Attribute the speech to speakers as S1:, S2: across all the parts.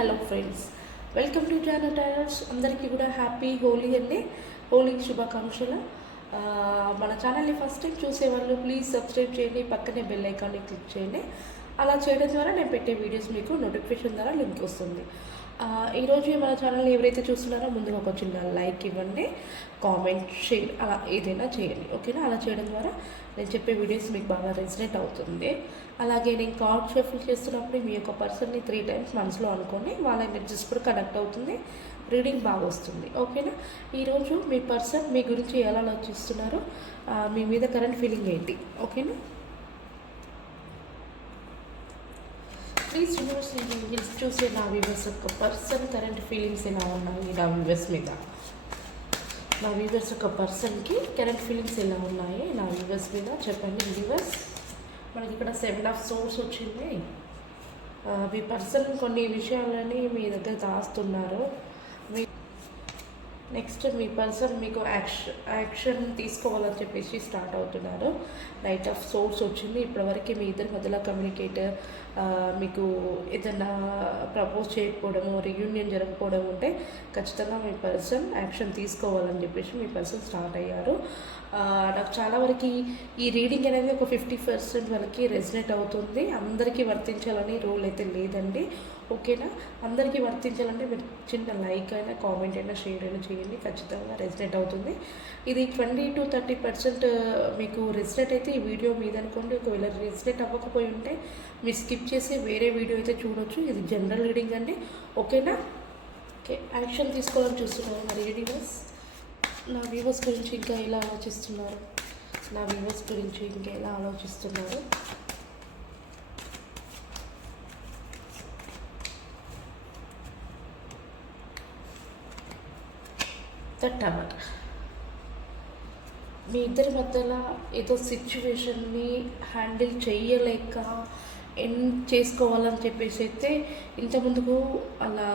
S1: Hello friends. Welcome to Jana tailors. అందరికీ కూడా happy Holi అండి. హోలీ శుభాకాంక్షలు. మన ఛానల్ని ఫస్ట్ టైం చూసేవాళ్ళు ప్లీజ్ సబ్స్క్రైబ్ చేయండి. పక్కనే బెల్ ఐకాన్ని క్లిక్ చేయండి. అలా చేయడం ద్వారా నేను పెట్టే వీడియోస్ మీకు నోటిఫికేషన్ ద్వారా లింక్ వస్తుంది. ఈరోజు మన ఛానల్ని ఎవరైతే చూస్తున్నారో ముందుగా ఒక చిన్న లైక్ ఇవ్వండి కామెంట్ షేర్ అలా ఏదైనా చేయండి ఓకేనా? అలా చేయడం ద్వారా నేను చెప్పే వీడియోస్ మీకు బాగా రెసినేట్ అవుతుంది. అలాగే నేను కార్డ్ షఫుల్ చేస్తున్నప్పుడు మీ యొక్క పర్సన్ని త్రీ టైమ్స్ మనసులో అనుకొని వాళ్ళ ఎనర్జీస్ కూడా కనెక్ట్ అవుతుంది రీడింగ్ బాగా వస్తుంది ఓకేనా? ఈరోజు మీ పర్సన్ మీ గురించి ఎలా ఆలోచిస్తున్నారు? మీ మీద కరెంట్ ఫీలింగ్ ఏంటి? ఓకేనా? ప్లీజ్ యూనివర్స్ ఏంజిల్స్ చూసే నా వ్యూవర్స్ యొక్క పర్సన్ కరెంట్ ఫీలింగ్స్ ఎలా ఉన్నాయి నా వ్యూవర్స్ మీద. నా వ్యూవర్స్ యొక్క పర్సన్కి కరెంట్ ఫీలింగ్స్ ఎలా ఉన్నాయి నా వ్యూవర్స్ మీద? చెప్పండి వ్యూవర్స్ మనకి ఇక్కడ సెవెన్ ఆఫ్ సోర్స్ వచ్చింది. మీ పర్సన్ కొన్ని విషయాలని మీ దగ్గర దాస్తున్నారు. నెక్స్ట్ మీ పర్సన్ మీకు యాక్షన్ యాక్షన్ తీసుకోవాలని చెప్పేసి స్టార్ట్ అవుతున్నారు. నైట్ ఆఫ్ సోర్స్ వచ్చింది. ఇప్పటివరకు మీ ఇద్దరి మధ్యలో కమ్యూనికేట్ మీకు ఏదైనా ప్రపోజ్ చేయకపోవడము రియూనియన్ జరగకపోవడం ఉంటే ఖచ్చితంగా మీ పర్సన్ యాక్షన్ తీసుకోవాలని చెప్పేసి మీ పర్సన్ స్టార్ట్ అయ్యారు. నాకు చాలా వరకు ఈ- రీడింగ్ అనేది ఒక ఫిఫ్టీ పర్సెంట్ వరకు రెజినేట్ అవుతుంది. అందరికీ వర్తించాలని రూల్ అయితే లేదండి. ఓకేనా? అందరికీ వర్తించాలంటే మీరు చిన్న లైక్ అయినా కామెంట్ అయినా షేర్ అయినా చేయండి. ఖచ్చితంగా రెసినేట్ అవుతుంది. ఇది twenty to thirty percent uh, మీకు రెసినేట్ అయితే ఈ వీడియో మీద అనుకోండి. ఒకవేళ రెసినేట్ అవ్వకపోయి ఉంటే మీరు స్కిప్ చేసి వేరే వీడియో అయితే చూడొచ్చు. ఇది జనరల్ రీడింగ్ అండి. ఓకేనా? ఓకే యాక్షన్ తీసుకోవాలని చూస్తున్నారు మరి రీడింగ్స్ నా వ్యూవర్స్ గురించి ఇంకా ఎలా ఆలోచిస్తున్నారు? నా వ్యూవర్స్ గురించి ఇంకా ఎలా ఆలోచిస్తున్నారు? దట్ అన్నమాట మీ ఇద్దరి మధ్యలో ఏదో సిచ్యువేషన్ని హ్యాండిల్ చేయలేక ఎండ్ చేసుకోవాలని చెప్పేసి అయితే ఇంతకుముందుకు అలా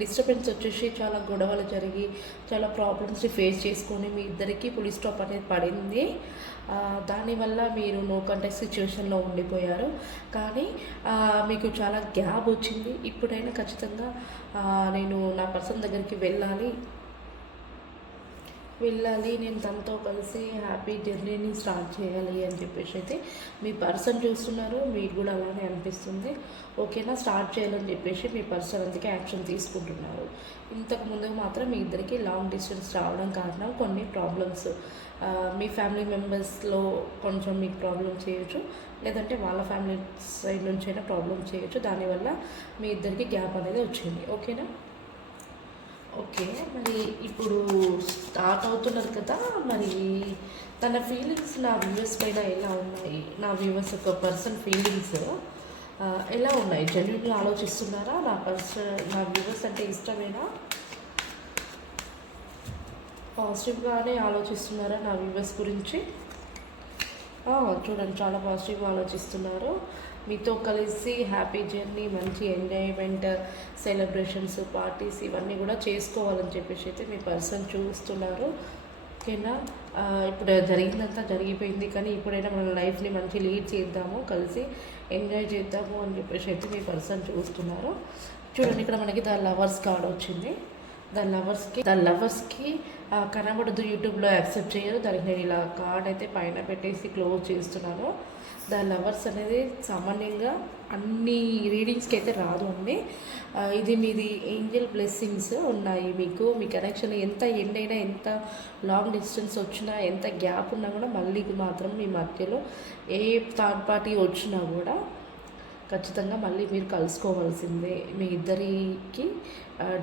S1: డిస్టర్బెన్స్ వచ్చేసి చాలా గొడవలు జరిగి చాలా ప్రాబ్లమ్స్ని ఫేస్ చేసుకొని మీ ఇద్దరికి పులి స్టాప్ అనేది పడింది. దానివల్ల మీరు నో కంటెక్ట్ సిచ్యువేషన్లో ఉండిపోయారు. కానీ మీకు చాలా గ్యాప్ వచ్చింది. ఇప్పుడైనా ఖచ్చితంగా నేను నా పర్సన్ దగ్గరికి వెళ్ళాలి. వెళ్ళాలి నేను తనతో కలిసి హ్యాపీ జర్నీని స్టార్ట్ చేయాలి అని చెప్పేసి అయితే మీ పర్సన్ చూస్తున్నారు మీకు కూడా అలానే అనిపిస్తుంది. ఓకేనా స్టార్ట్ చేయాలని చెప్పేసి మీ పర్సన్ అందుకే యాక్షన్ తీసుకుంటున్నారు. ఇంతకు ముందు మాత్రం మీ ఇద్దరికి లాంగ్ డిస్టెన్స్ రావడం కారణం కొన్ని ప్రాబ్లమ్స్ మీ ఫ్యామిలీ మెంబర్స్లో కొంచెం మీకు ప్రాబ్లం చేయొచ్చు లేదంటే వాళ్ళ ఫ్యామిలీ సైడ్ నుంచైనా ప్రాబ్లం చేయొచ్చు. దానివల్ల మీ ఇద్దరికి గ్యాప్ అనేది వచ్చింది. ఓకేనా ఓకే మరి ఇప్పుడు స్టార్ట్ అవుతున్నారు కదా మరి తన ఫీలింగ్స్ నా వ్యూవర్స్ పైన ఎలా ఉన్నాయి? నా వ్యూవర్స్ యొక్క పర్సన్ ఫీలింగ్స్ ఎలా ఉన్నాయి? జెన్యున్గా ఆలోచిస్తున్నారా? నా పర్సన్ నా వ్యూవర్స్ అంటే ఇష్టమేనా? పాజిటివ్గానే ఆలోచిస్తున్నారా నా వ్యూవర్స్ గురించి? చూడండి చాలా పాజిటివ్గా ఆలోచిస్తున్నారు. మీతో కలిసి హ్యాపీ జర్నీ మంచి ఎంజాయ్మెంట్ సెలబ్రేషన్స్ పార్టీస్ ఇవన్నీ కూడా చేసుకోవాలని చెప్పేసి అయితే మీ పర్సన్ చూస్తున్నారు. ఓకేనా? ఇప్పుడు జరిగిందంతా జరిగిపోయింది కానీ ఇప్పుడైనా మన లైఫ్ని మంచి లీడ్ చేద్దాము కలిసి ఎంజాయ్ చేద్దాము అని చెప్పేసి అయితే మీ పర్సన్ చూస్తున్నారు. చూడండి ఇక్కడ మనకి ద లవర్స్ కార్డ్ వచ్చింది. ద లవర్స్కి ద లవర్స్కి కనబడదు యూట్యూబ్లో యాక్సెప్ట్ చేయరు. దానికి నేను ఇలా కార్డ్ అయితే పైన పెట్టేసి క్లోజ్ చేస్తున్నాను. ద లవర్స్ అనేది సామాన్యంగా అన్ని రీడింగ్స్కి అయితే రాదు అండి. ఇది మీది ఏంజల్ బ్లెస్సింగ్స్ ఉన్నాయి మీకు. మీ కనెక్షన్ ఎంత ఎండ్ అయినా ఎంత లాంగ్ డిస్టెన్స్ వచ్చినా ఎంత గ్యాప్ ఉన్నా కూడా మళ్ళీ మాత్రం మీ మధ్యలో ఏ థర్డ్ పార్టీ వచ్చినా కూడా ఖచ్చితంగా మళ్ళీ మీరు కలుసుకోవాల్సిందే. మీ ఇద్దరికి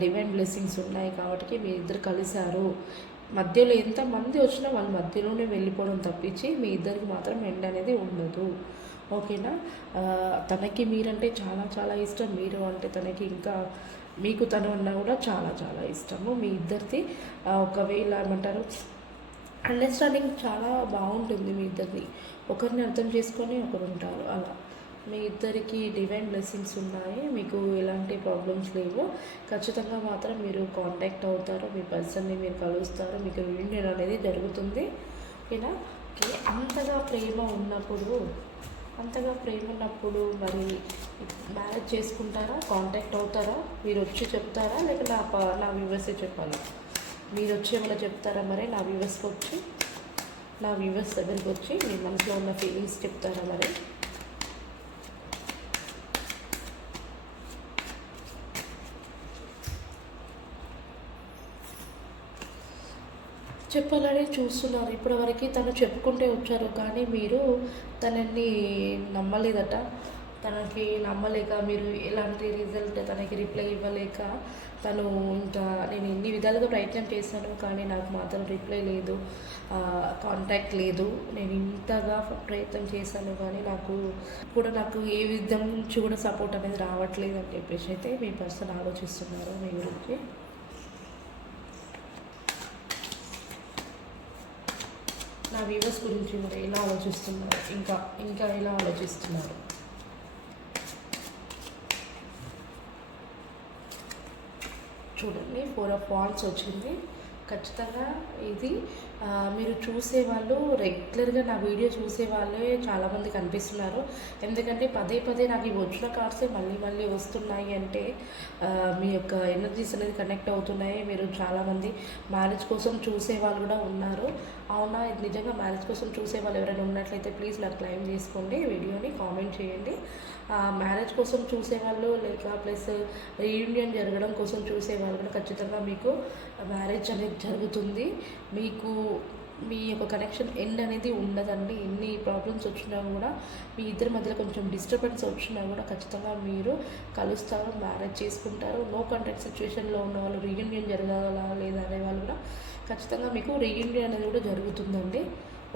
S1: డివైన్ బ్లెస్సింగ్స్ ఉన్నాయి కాబట్టి మీ ఇద్దరు కలిశారు. మధ్యలో ఎంతమంది వచ్చినా వాళ్ళ మధ్యలోనే వెళ్ళిపోవడం తప్పించి మీ ఇద్దరికి మాత్రం ఎండ్ అనేది ఉండదు. ఓకేనా? తనకి మీరంటే చాలా చాలా ఇష్టం. మీరు అంటే తనకి ఇంకా మీకు తను అన్నా కూడా చాలా చాలా ఇష్టము. మీ ఇద్దరిది ఒకవేళ ఏమంటారు అండర్స్టాండింగ్ చాలా బాగుంటుంది మీ ఇద్దరిది. ఒకరిని అర్థం చేసుకొని ఒకరు ఉంటారు. అలా. మీ ఇద్దరికి డివైన్ బ్లెస్సింగ్స్ ఉన్నాయి మీకు ఎలాంటి ప్రాబ్లమ్స్ లేవు. ఖచ్చితంగా మాత్రం మీరు కాంటాక్ట్ అవుతారు. మీ పర్సన్ని మీరు కలుస్తారు. మీకు రీయూనియన్ అనేది జరుగుతుంది. ఇలా అంతగా ప్రేమ ఉన్నప్పుడు అంతగా ప్రేమ ఉన్నప్పుడు మరి మ్యారేజ్ చేసుకుంటారా? కాంటాక్ట్ అవుతారా? మీరు వచ్చి చెప్తారా? లేక నా నా వ్యూవర్సే చెప్పాలా? మీరు వచ్చి ఏమైనా చెప్తారా మరి? నా వ్యూవర్స్కి వచ్చి నా వ్యూవర్స్ దగ్గరికి వచ్చి మీ మనసులో ఉన్న ఫీలింగ్స్ చెప్తారా మరి? చెప్పాలని చూస్తున్నారు. ఇప్పటివరకు తను చెప్పుకుంటే వచ్చారు. కానీ మీరు తనని నమ్మలేదట. తనకి నమ్మలేక మీరు ఎలాంటి రిజల్ట్ తనకి రిప్లై ఇవ్వలేక తను ఇంకా నేను ఎన్ని విధాలుగా ప్రయత్నం చేశాను కానీ నాకు మాత్రం రిప్లై లేదు. కాంటాక్ట్ లేదు. నేను ఇంతగా ప్రయత్నం చేశాను కానీ నాకు కూడా నాకు ఏ విధం నుంచి కూడా సపోర్ట్ అనేది రావట్లేదు అని చెప్పేసి అయితే మీ పర్సన్ ఆలోచిస్తున్నారు మీ గురించి. నా వ్యూవర్స్ గురించి మీరు ఎలా ఆలోచిస్తున్నారు? ఇంకా ఇంకా ఎలా ఆలోచిస్తున్నారు? చూడండి ఫోర్ ఆఫ్ వాన్స్ వచ్చింది. ఖచ్చితంగా ఇది మీరు చూసే వాళ్ళు రెగ్యులర్గా నా వీడియో చూసే వాళ్ళే చాలామంది కనిపిస్తున్నారు. ఎందుకంటే పదే పదే నాకు ఇవి వచ్చిన కార్డ్సే మళ్ళీ మళ్ళీ వస్తున్నాయి అంటే మీ యొక్క ఎనర్జీస్ అనేది కనెక్ట్ అవుతున్నాయి. మీరు చాలామంది మ్యారేజ్ కోసం చూసే వాళ్ళు కూడా ఉన్నారు. అవునా? ఇది నిజంగా మ్యారేజ్ కోసం చూసే వాళ్ళు ఎవరైనా ఉన్నట్లయితే ప్లీజ్ నాకు క్లైమ్ చేసుకోండి. వీడియోని కామెంట్ చేయండి. మ్యారేజ్ కోసం చూసేవాళ్ళు లేక ప్లస్ రీయూనియన్ జరగడం కోసం చూసేవాళ్ళు కూడా ఖచ్చితంగా మీకు మ్యారేజ్ అనేది జరుగుతుంది. మీకు మీ యొక్క కనెక్షన్ ఎండ్ అనేది ఉండదండి. ఎన్ని ప్రాబ్లమ్స్ వచ్చినా కూడా మీ ఇద్దరి మధ్యలో కొంచెం డిస్టర్బెన్స్ వచ్చినా కూడా ఖచ్చితంగా మీరు కలుస్తారు మ్యారేజ్ చేసుకుంటారు నో కాంటాక్ట్ సిచ్యువేషన్లో ఉన్న వాళ్ళు రీయూనియన్ జరగాలా లేదా అనే వాళ్ళు కూడా ఖచ్చితంగా మీకు రీయూనియన్ అనేది కూడా జరుగుతుందండి.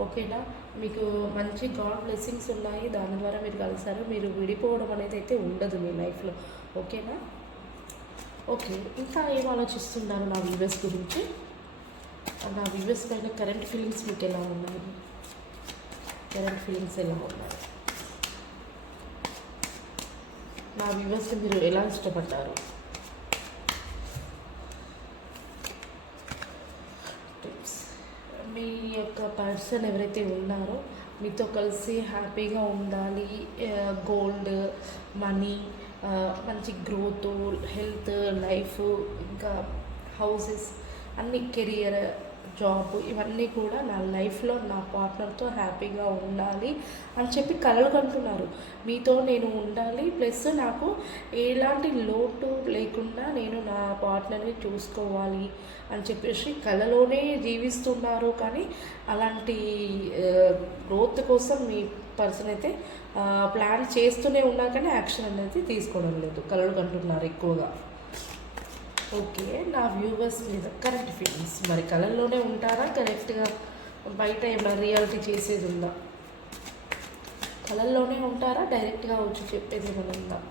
S1: ఓకేనా? మీకు మంచి గాడ్ బ్లెస్సింగ్స్ ఉన్నాయి. దాని ద్వారా మీరు కలిసారు. మీరు విడిపోవడం అనేది అయితే ఉండదు మీ లైఫ్లో ఓకేనా? ఓకే. ఇంకా ఏం ఆలోచిస్తున్నారు నా వీడియోస్ గురించి? నా వ్యూవర్స్ పైన కరెంట్ ఫీలింగ్స్ మీకు ఎలా ఉన్నాయి? కరెంట్ ఫీలింగ్స్ ఎలా ఉన్నాయి? నా వ్యూవర్స్ని మీరు ఎలా ఇష్టపడ్డారు? టిప్స్ మీ యొక్క పర్సన్ ఎవరైతే ఉన్నారో మీతో కలిసి హ్యాపీగా ఉండాలి గోల్డ్ మనీ మంచి గ్రోత్ హెల్త్ లైఫ్ ఇంకా హౌసెస్ అన్ని కెరియర్ జాబ్ ఇవన్నీ కూడా నా లైఫ్లో నా పార్ట్నర్తో హ్యాపీగా ఉండాలి అని చెప్పి కలలు కంటున్నారు. మీతో నేను ఉండాలి ప్లస్ నాకు ఎలాంటి లోటు లేకుండా నేను నా పార్ట్నర్ని చూసుకోవాలి అని చెప్పేసి కలలోనే జీవిస్తున్నారు. కానీ అలాంటి గ్రోత్ కోసం మీ పర్సన్ అయితే ప్లాన్ చేస్తూనే ఉన్నా కానీ యాక్షన్ అనేది తీసుకోవడం లేదు. కలలు కంటున్నారు ఎక్కువగా. ఓకే నా వ్యూవర్స్ మీద కరెక్ట్ ఫీలింగ్స్. మరి కళల్లోనే ఉంటారా? కరెక్ట్గా బయట ఏమైనా రియాలిటీ చేసేది ఉందా? కళల్లోనే ఉంటారా? డైరెక్ట్గా వచ్చి చెప్పేది ఏమైనా ఉందా?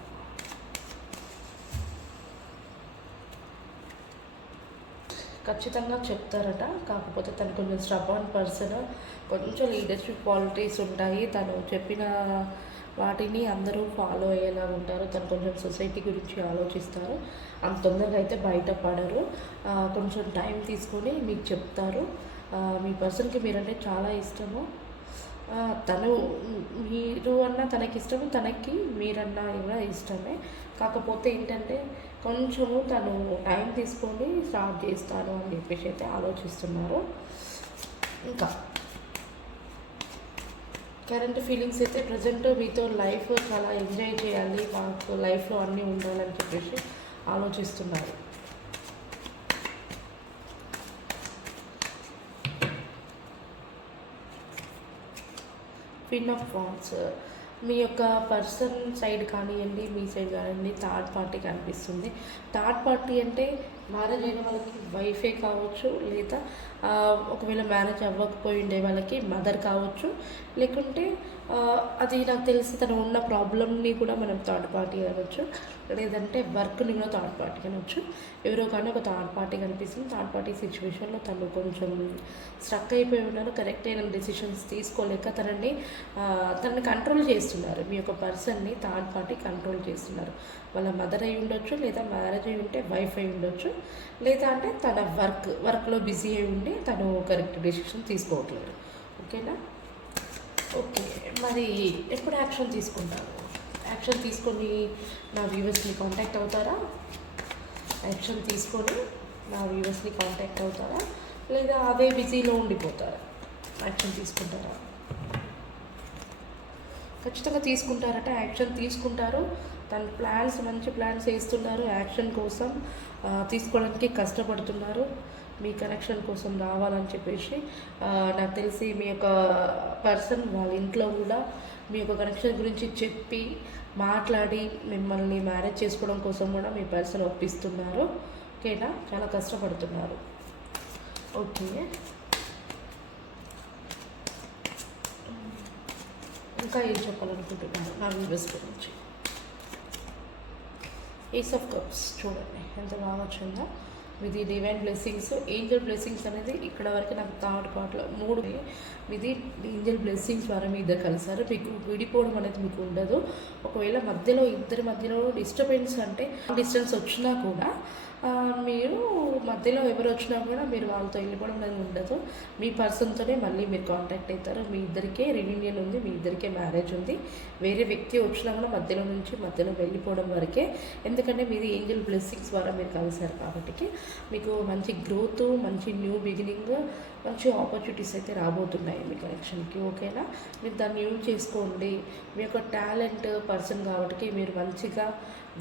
S1: ఖచ్చితంగా చెప్తారట. కాకపోతే తను కొంచెం స్ట్రబాన్ పర్సన్. కొంచెం లీడర్షిప్ క్వాలిటీస్ ఉంటాయి. తను చెప్పిన వాటిని అందరూ ఫాలో అయ్యేలా ఉంటారు. తను కొంచెం సొసైటీ గురించి ఆలోచిస్తారు. అంత తొందరగా అయితే బయటపడరు. కొంచెం టైం తీసుకొని మీకు చెప్తారు. మీ పర్సన్కి మీరంటే చాలా ఇష్టము. తను మీరు అన్న తనకి ఇష్టము తనకి మీరన్నా కూడా ఇష్టమే. కాకపోతే ఏంటంటే కొంచెము తను టైం తీసుకొని స్టార్ట్ చేస్తాను అని చెప్పేసి అయితే ఆలోచిస్తున్నారు. ఇంకా కరెంట్ ఫీలింగ్స్ అయితే ప్రజెంట్ మీతో లైఫ్ చాలా ఎంజాయ్ చేయాలి మాకు లైఫ్లో అన్నీ ఉండాలని చెప్పేసి ఆలోచిస్తున్నారు. ఫిన్ ఆఫ్ వాన్స్ మీ యొక్క పర్సన్ సైడ్ కానివ్వండి మీ సైడ్ కానివ్వండి థర్డ్ పార్టీ కనిపిస్తుంది. థర్డ్ పార్టీ అంటే మ్యారేజ్ అయిన వాళ్ళకి వైఫే కావచ్చు లేదా ఒకవేళ మ్యారేజ్ అవ్వకపోయి ఉండే వాళ్ళకి మదర్ కావచ్చు లేకుంటే అది నాకు తెలిసి తను ఉన్న ప్రాబ్లమ్ని కూడా మనం థర్డ్ పార్టీ అనొచ్చు. లేదంటే వర్క్ని కూడా థర్డ్ పార్టీ అనొచ్చు. ఎవరో కానీ ఒక థర్డ్ పార్టీ కనిపిస్తుంది. థర్డ్ పార్టీ సిచ్యువేషన్లో తను కొంచెం స్ట్రక్ అయిపోయి ఉన్నారు కరెక్ట్ అయిన డెసిషన్స్ తీసుకోలేక తనని తనని కంట్రోల్ చేస్తున్నారు. మీ యొక్క పర్సన్ని థర్డ్ పార్టీ కంట్రోల్ చేస్తున్నారు. వాళ్ళ మదర్ అయి ఉండొచ్చు లేదా మ్యారేజ్ అయి ఉంటే వైఫ్ అయి ఉండొచ్చు లేదా అంటే తన వర్క్ వర్క్లో బిజీ అయి ఉండి తను కరెక్ట్ డెసిషన్ తీసుకోవట్లేదు. ఓకేనా? ఓకే. మరి ఎప్పుడు యాక్షన్ తీసుకుంటారు? యాక్షన్ తీసుకొని నా వ్యూవర్స్ని కాంటాక్ట్ అవుతారా? యాక్షన్ తీసుకొని నా వ్యూవర్స్ని కాంటాక్ట్ అవుతారా? లేదా అదే బిజీలో ఉండిపోతారా? యాక్షన్ తీసుకుంటారా? ఖచ్చితంగా తీసుకుంటారట. యాక్షన్ తీసుకుంటారు. తన ప్లాన్స్ మంచి ప్లాన్స్ వేస్తున్నారు. యాక్షన్ కోసం తీసుకోవడానికి కష్టపడుతున్నారు. మీ కనెక్షన్ కోసం రావాలని చెప్పేసి నాకు తెలిసి మీ యొక్క పర్సన్ వాళ్ళ ఇంట్లో కూడా మీ యొక్క కనెక్షన్ గురించి చెప్పి మాట్లాడి మిమ్మల్ని మ్యారేజ్ చేసుకోవడం కోసం కూడా మీ పర్సన్ ఒప్పిస్తున్నారు. ఓకేనా చాలా కష్టపడుతున్నారు. ఓకే ఇంకా ఏం చెప్పాలనుకుంటున్నారు? నా వ్యూవర్స్ గురించి. ఈస్ ఆఫ్ కప్స్ చూడండి. ఎంత బాగా వచ్చిందో. మీది డివైన్ బ్లెస్సింగ్స్ ఏంజల్ బ్లెస్సింగ్స్ అనేది ఇక్కడ వరకు నాకు థాట్ పార్ట్లో మూడు మీది ఏంజల్ బ్లెస్సింగ్స్ ద్వారా మీ ఇద్దరు కలిసారు. మీకు విడిపోవడం అనేది మీకు ఉండదు. ఒకవేళ మధ్యలో ఇద్దరి మధ్యలో డిస్టర్బెన్స్ అంటే డిస్టెన్స్ వచ్చినా కూడా మీరు మధ్యలో ఎవరు వచ్చినా కూడా మీరు వాళ్ళతో వెళ్ళిపోవడం అనేది ఉండదు. మీ పర్సన్తోనే మళ్ళీ మీరు కాంటాక్ట్ అవుతారు. మీ ఇద్దరికే రియూనియన్ ఉంది మీ ఇద్దరికే మ్యారేజ్ ఉంది. వేరే వ్యక్తి వచ్చినా కూడా మధ్యలో నుంచి మధ్యలో వెళ్ళిపోవడం వరకే. ఎందుకంటే మీది ఏంజల్ బ్లెస్సింగ్స్ ద్వారా మీరు కలిసారు కాబట్టి మీకు మంచి గ్రోత్ మంచి న్యూ బిగినింగ్ మంచి ఆపర్చునిటీస్ అయితే రాబోతున్నాయి మీ కలెక్షన్కి ఓకేనా? మీరు దాన్ని యూజ్ చేసుకోండి. మీ యొక్క టాలెంట్ పర్సన్ కాబట్టి మీరు మంచిగా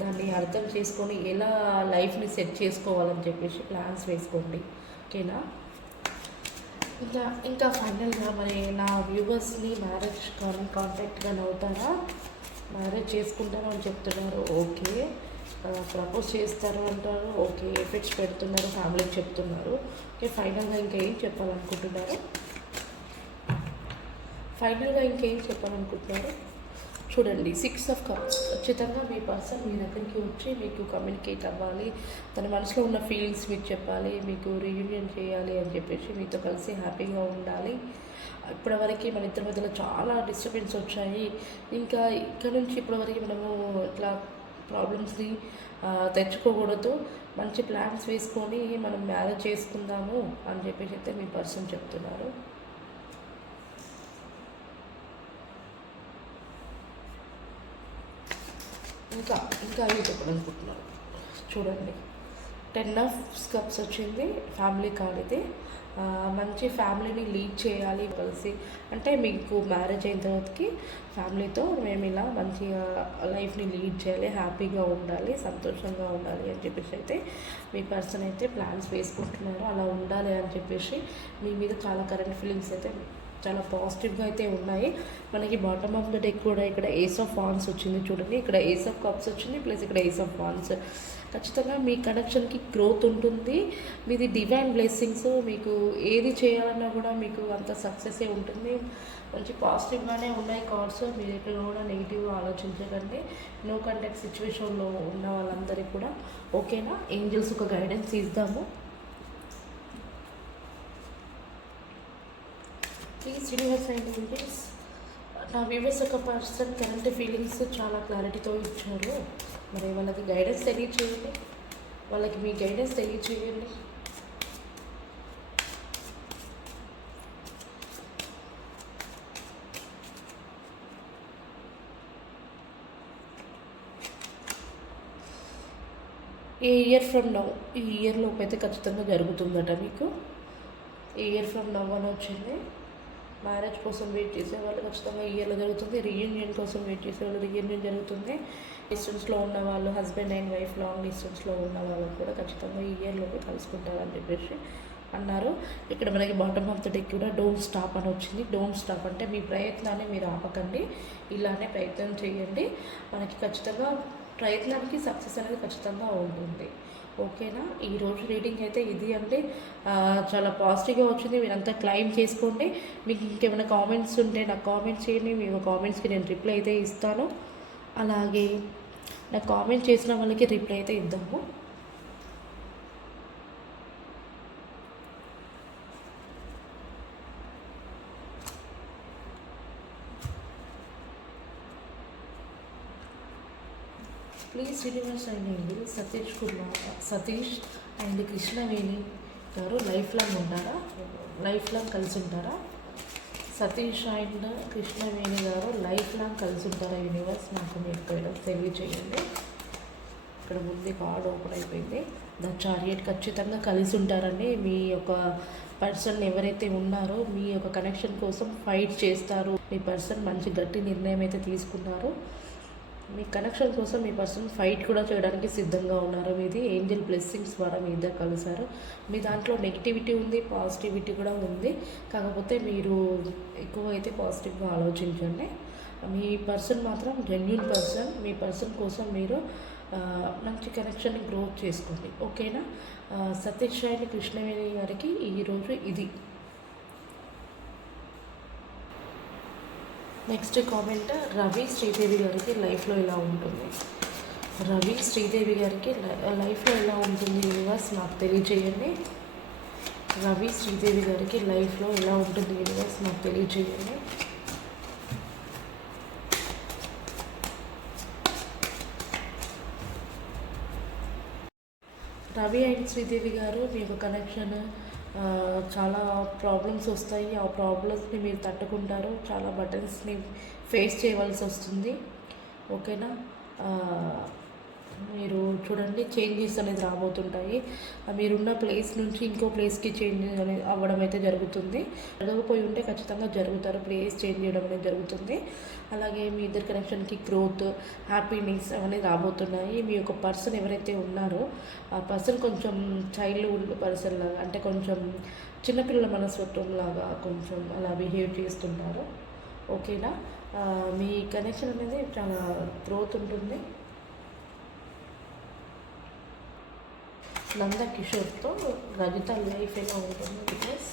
S1: దాన్ని అర్థం చేసుకొని ఎలా లైఫ్ని సెట్ చేసుకోవాలని చెప్పేసి ప్లాన్స్ వేసుకోండి. ఓకేనా? ఇంకా ఇంకా ఫైనల్గా మరి నా వ్యూవర్స్ని మ్యారేజ్ కానీ కాంటాక్ట్ కానీ అవుతారా మ్యారేజ్ చేసుకుంటారా అని చెప్తున్నారు. ఓకే. ప్రపోజ్ చేస్తారు అంటారు. ఓకే ఎఫెక్ట్స్ పెడుతున్నారు ఫ్యామిలీకి చెప్తున్నారు. ఓకే ఫైనల్గా ఇంకా చెప్పాలనుకుంటున్నారు? ఫైనల్గా ఇంకేం చెప్పాలనుకుంటున్నారు? చూడండి సిక్స్ ఆఫ్ కప్స్ ఖచ్చితంగా మీ పర్సన్ మీ దగ్గరికి వచ్చి మీకు కమ్యూనికేట్ అవ్వాలి. తన మనసులో ఉన్న ఫీలింగ్స్ మీకు చెప్పాలి. మీకు రీయూనియన్ చేయాలి అని చెప్పేసి మీతో కలిసి హ్యాపీగా ఉండాలి. ఇప్పటివరకు మన ఇద్దరి మధ్యలో చాలా డిస్టర్బెన్స్ వచ్చాయి. ఇంకా ఇక్కడ నుంచి ఇప్పటివరకు మనము ఇట్లా ప్రాబ్లమ్స్ని తెచ్చుకోకూడదు. మంచి ప్లాన్స్ వేసుకొని మనం మ్యారేజ్ చేసుకుందాము అని చెప్పేసి అయితే మీ పర్సన్ చెప్తున్నారు. ఇంకా ఇంకా అవి చెప్పాలనుకుంటున్నారు? చూడండి. టెన్ ఆఫ్ కప్స్ వచ్చింది ఫ్యామిలీ కార్డ్ ఇది. మంచి ఫ్యామిలీని లీడ్ చేయాలి కలిసి. అంటే మీకు మ్యారేజ్ అయిన తర్వాతకి ఫ్యామిలీతో మేము ఇలా మంచిగా లైఫ్ని లీడ్ చేయాలి హ్యాపీగా ఉండాలి సంతోషంగా ఉండాలి అని చెప్పేసి అయితే మీ పర్సన్ అయితే ప్లాన్స్ వేసుకుంటున్నారు. అలా ఉండాలి అని చెప్పేసి మీ మీద చాలా కరెంట్ ఫీలింగ్స్ అయితే చాలా పాజిటివ్గా అయితే ఉన్నాయి. మనకి బాటమ్ ఆఫ్ ద డెక్ కూడా ఇక్కడ ఏస్ ఆఫ్ వాన్స్ వచ్చింది చూడండి. ఇక్కడ ఏస్ ఆఫ్ కప్స్ వచ్చింది ప్లస్ ఇక్కడ ఏస్ ఆఫ్ వాన్స్ ఖచ్చితంగా మీ కనెక్షన్కి గ్రోత్ ఉంటుంది. మీది డివైన్ బ్లెస్సింగ్స్ మీకు ఏది చేయాలన్నా కూడా మీకు అంత సక్సెస్ ఉంటుంది. మంచి పాజిటివ్గానే ఉన్నాయి కార్డ్స్. మీరు ఇక్కడ కూడా నెగిటివ్ ఆలోచించకండి. నో కంటాక్ట్ సిచ్యువేషన్లో ఉన్న వాళ్ళందరికీ కూడా ఓకేనా ఏంజల్స్ ఒక గైడెన్స్ ఇద్దాము. ప్లీజ్ యూనివర్స్ అండ్ నా వ్యూవర్స్ ఒక పర్సన్ కరెంట్ ఫీలింగ్స్ చాలా క్లారిటీతో ఇచ్చారు. మరి వాళ్ళకి గైడెన్స్ తెలియచేయండి. వాళ్ళకి మీ గైడెన్స్ తెలియచేయండి. ఏ ఇయర్ ఫ్రమ్ నవ్ ఈ ఇయర్ లోపు అయితే ఖచ్చితంగా జరుగుతుందట మీకు. ఈ ఇయర్ ఫ్రమ్ నవ్ అని వచ్చింది. మ్యారేజ్ కోసం వెయిట్ చేసే వాళ్ళు ఖచ్చితంగా ఇయర్లో జరుగుతుంది. రీయూనియన్ కోసం వెయిట్ చేసే వాళ్ళు రీయూనియన్ జరుగుతుంది. డిస్టెన్స్లో ఉన్న వాళ్ళు హస్బెండ్ అండ్ వైఫ్ లాంగ్ డిస్టెన్స్లో ఉన్న వాళ్ళు కూడా ఖచ్చితంగా ఈ ఇయర్లోకి కలుసుకుంటారని చెప్పేసి అన్నారు. ఇక్కడ మనకి బాటమ్ ఆఫ్ ద డెక్ కూడా డోంట్ స్టాప్ అని వచ్చింది. డోంట్ స్టాప్ అంటే మీ ప్రయత్నాన్ని మీరు ఆపకండి. ఇలానే ప్రయత్నం చేయండి. మనకి ఖచ్చితంగా ప్రయత్నానికి సక్సెస్ అనేది ఖచ్చితంగా ఉంటుంది. ఓకేనా? ఈరోజు రీడింగ్ అయితే ఇది అంటే చాలా పాజిటివ్గా వచ్చింది. మీరంతా క్లైమ్ చేసుకోండి. మీకు ఇంకేమైనా కామెంట్స్ ఉంటే నాకు కామెంట్స్ చేయండి. మీ కామెంట్స్కి నేను రిప్లై అయితే ఇస్తాను. అలాగే నాకు కామెంట్ చేసిన వాళ్ళకి రిప్లై అయితే ఇద్దాము. ప్లీజ్ యూనివర్స్ అండి Satish Kumar Satish and Krishnaveni garu life long ఉంటారా? లైఫ్ లాంగ్ కలిసి ఉంటారా? Satish and Krishnaveni garu life long కలిసి ఉంటారా యూనివర్స్? నాకు మీరు ఇక్కడ తెలియజేయండి. ఇక్కడ ముందు కార్డ్ ఓపెన్ అయిపోయింది. ద చారియట్ ఖచ్చితంగా కలిసి ఉంటారండి. మీ యొక్క పర్సన్ ఎవరైతే ఉన్నారో మీ యొక్క కనెక్షన్ కోసం ఫైట్ చేస్తారు. మీ పర్సన్ మంచి గట్టి నిర్ణయం అయితే తీసుకున్నారు. మీ కనెక్షన్ కోసం మీ పర్సన్ ఫైట్ కూడా చేయడానికి సిద్ధంగా ఉన్నారు. మీది ఏంజల్ బ్లెస్సింగ్స్ ద్వారా మీ ఇద్దరు కలిసారు మీ దాంట్లో నెగిటివిటీ ఉంది పాజిటివిటీ కూడా ఉంది. కాకపోతే మీరు ఎక్కువ అయితే పాజిటివ్గా ఆలోచించండి. మీ పర్సన్ మాత్రం జెన్యున్ పర్సన్ మీ పర్సన్ కోసం మీరు మంచి కనెక్షన్ని గ్రోత్ చేసుకోండి. ఓకేనా సతీష్ రాయని కృష్ణవేణి గారికి ఈరోజు ఇది. నెక్స్ట్ కామెంట్ రవి శ్రీదేవి గారికి లైఫ్లో ఎలా ఉంటుంది? రవి శ్రీదేవి గారికి లై- లైఫ్లో ఎలా ఉంటుంది యూనివర్స్ నాకు తెలియజేయండి. రవి శ్రీదేవి గారికి లైఫ్లో ఎలా ఉంటుంది యూనివర్స్ నాకు తెలియజేయండి. రవి అండ్ శ్రీదేవి గారు మీ యొక్క కనెక్షన్ చాలా ప్రాబ్లమ్స్ వస్తాయి. ఆ ప్రాబ్లమ్స్ని మీరు తట్టుకుంటారు. చాలా బటన్స్ని ఫేస్ చేయవలసి వస్తుంది. ఓకేనా మీరు చూడండి చేంజెస్ అనేది రాబోతుంటాయి. మీరున్న ప్లేస్ నుంచి ఇంకో ప్లేస్కి చేంజ్ అనేది అవ్వడం అయితే జరుగుతుంది. జరగకపోయి ఉంటే ఖచ్చితంగా జరుగుతారు. ప్లేస్ చేంజ్ చేయడం అనేది జరుగుతుంది. అలాగే మీ ఇద్దరు కనెక్షన్కి గ్రోత్ హ్యాపీనెస్ అవన్నీ రాబోతున్నాయి. మీ యొక్క పర్సన్ ఎవరైతే ఉన్నారో ఆ పర్సన్ కొంచెం చైల్డ్హుడ్ పర్సన్ లాగా అంటే కొంచెం చిన్నపిల్లల మనస్తత్వం లాగా కొంచెం అలా బిహేవ్ చేస్తుంటారు. ఓకేనా మీ కనెక్షన్ అనేది చాలా గ్రోత్ ఉంటుంది. నంద కిషోర్తో రజిత లైఫ్ ఎలా ఉంటుంది బికాస్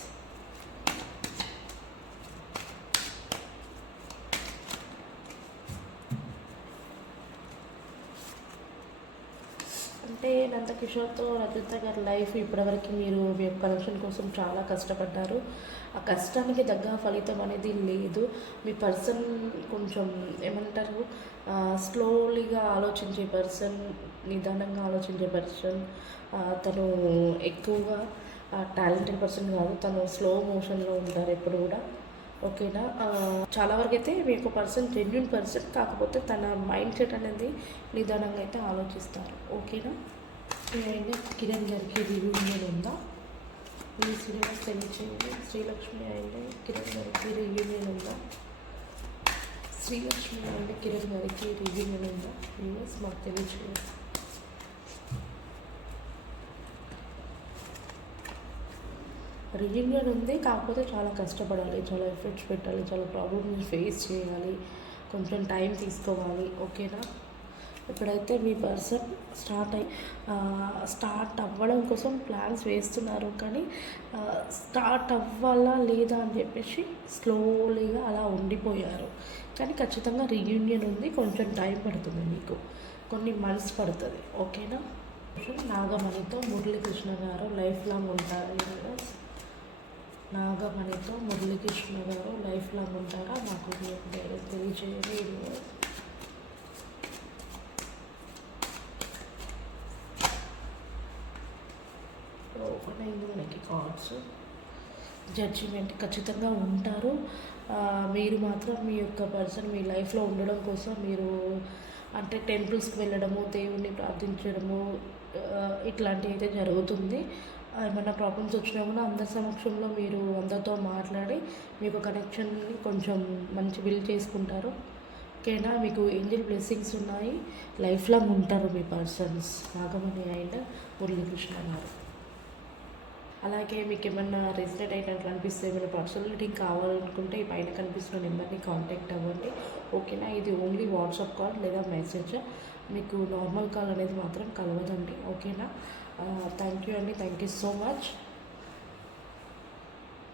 S1: అంటే నంద కిషోర్తో రజిత గారి లైఫ్ ఇప్పటివరకు మీరు మీ యొక్క కనెక్షన్ కోసం చాలా కష్టపడ్డారు. ఆ కష్టానికి తగ్గ ఫలితం అనేది లేదు. మీ పర్సన్ కొంచెం ఏమంటారు? స్లోలీగా ఆలోచించే పర్సన్ నిదానంగా ఆలోచించే పర్సన్ తను ఎక్కువగా టాలెంటెడ్ పర్సన్ కాదు తను స్లో మోషన్లో ఉంటారు ఎప్పుడు కూడా. ఓకేనా? చాలా వరకు అయితే మీ యొక్క పర్సన్ జెన్యున్ పర్సన్ కాకపోతే తన మైండ్ సెట్ అనేది నిదానంగా అయితే ఆలోచిస్తారు. ఓకేనా? ఏమైనా కిరణ్ గారికి రివ్యూ మీద ఉందా? మీ శ్రీనివాస్ తెలియచేయండి శ్రీలక్ష్మి అండ్ కిరణ్ గారికి రివ్యూ మీద ఉందా? శ్రీలక్ష్మి అంటే కిరణ్ గారికి రివ్యూ ఉందా? న్యూస్ మాకు తెలియజేయండి. రియూనియన్ ఉంది కాకపోతే చాలా కష్టపడాలి చాలా ఎఫర్ట్స్ పెట్టాలి చాలా ప్రాబ్లమ్స్ ఫేస్ చేయాలి కొంచెం టైం తీసుకోవాలి ఓకేనా? ఇప్పుడైతే మీ పర్సన్ స్టార్ట్ అయ్యి స్టార్ట్ అవ్వడం కోసం ప్లాన్స్ వేస్తున్నారు. కానీ స్టార్ట్ అవ్వాలా లేదా అని చెప్పేసి స్లోలీగా అలా ఉండిపోయారు. కానీ ఖచ్చితంగా రీయూనియన్ ఉంది. కొంచెం టైం పడుతుంది మీకు. కొన్ని మంత్స్ పడుతుంది. ఓకేనా నాగమణితో మురళీకృష్ణ గారు లైఫ్ లాంగ్ ఉంటారు నాగమణితో మురళీకృష్ణ గారు లైఫ్ లాంగ్ ఉంటారా? మాకు తెలియజేయండి యూనివర్స్ మనకి కార్డ్స్. జడ్జిమెంట్ ఖచ్చితంగా ఉంటారు. మీరు మాత్రం మీ యొక్క పర్సన్ మీ లైఫ్లో ఉండడం కోసం మీరు అంటే టెంపుల్స్కి వెళ్ళడము దేవుణ్ణి ప్రార్థించడము ఇట్లాంటివి అయితే జరుగుతుంది. ఏమైనా ప్రాబ్లమ్స్ వచ్చినా కూడా అందరి సమక్షంలో మీరు అందరితో మాట్లాడి మీకు కనెక్షన్ని కొంచెం మంచి బిల్డ్ చేసుకుంటారు. ఓకేనా? మీకు ఏంజల్ బ్లెస్సింగ్స్ ఉన్నాయి. లైఫ్ లాంగ్ ఉంటారు మీ పర్సన్స్ నాగమణి అండ్ మురళీకృష్ణ గారు. అలాగే మీకు ఏమన్నా రెసిడెంట్ అయినట్లు అనిపిస్తే ఏమైనా పర్సనల్ కావాలనుకుంటే ఈ పైన కనిపిస్తున్న నెంబర్ని కాంటాక్ట్ అవ్వండి. ఓకేనా? ఇది ఓన్లీ వాట్సాప్ కాల్ లేదా మెసేజ్ మీకు నార్మల్ కాల్ అనేది మాత్రం కలవదండి. ఓకేనా? థ్యాంక్ యూ అండి. Thank you so much